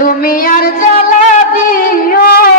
তুমি আর জ্বালা দিও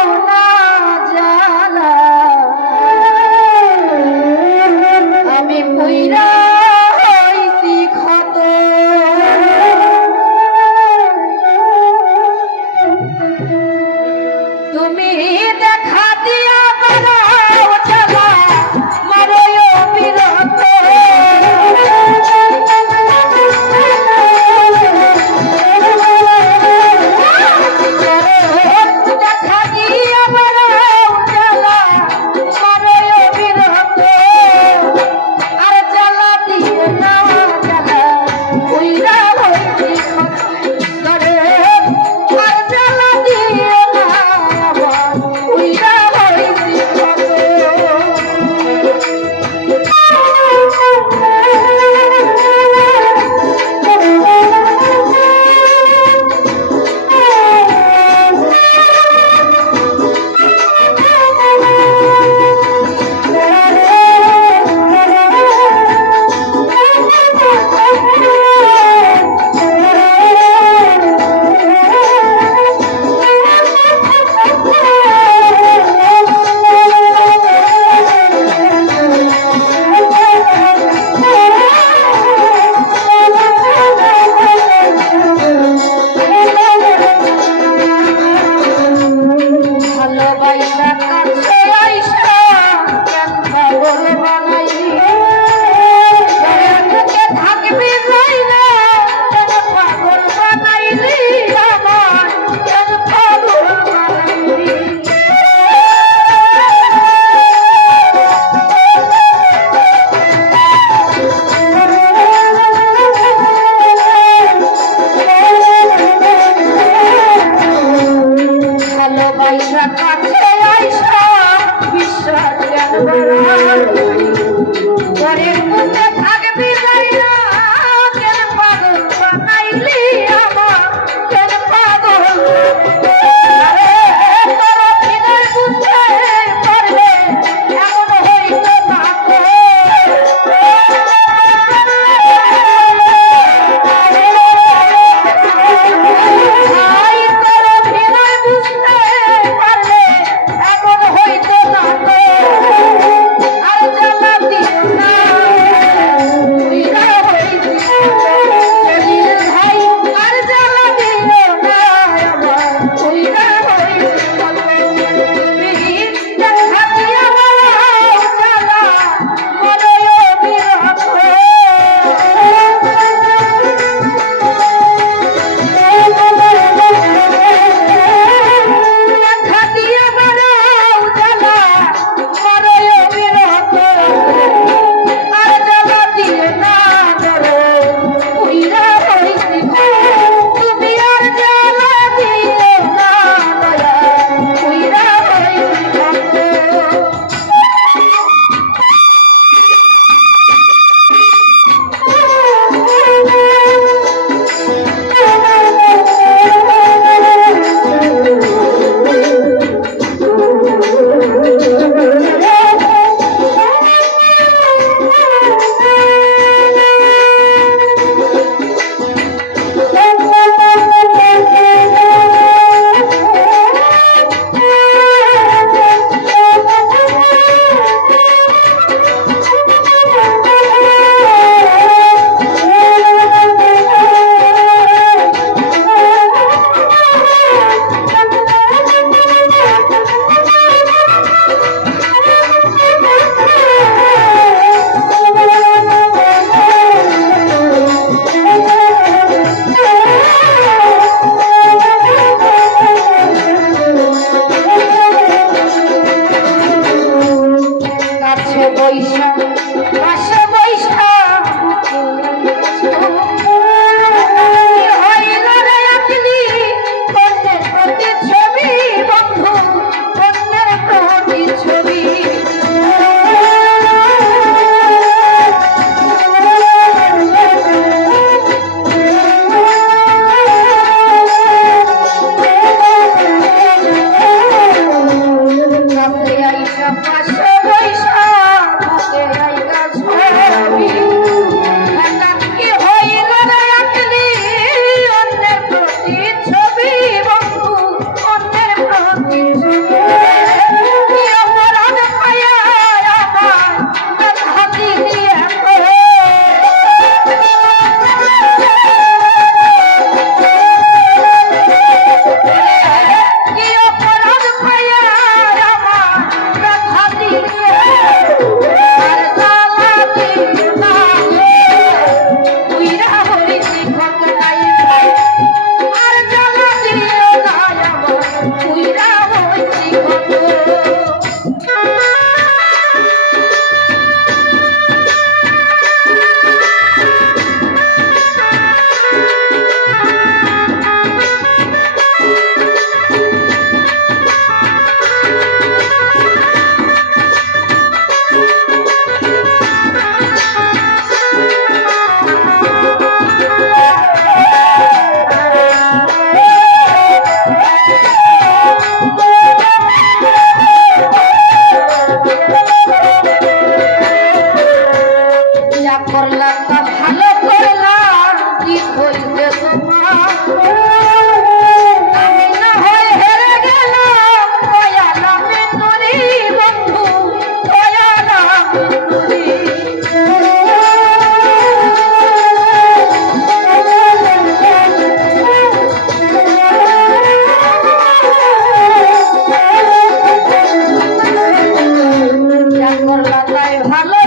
dejarla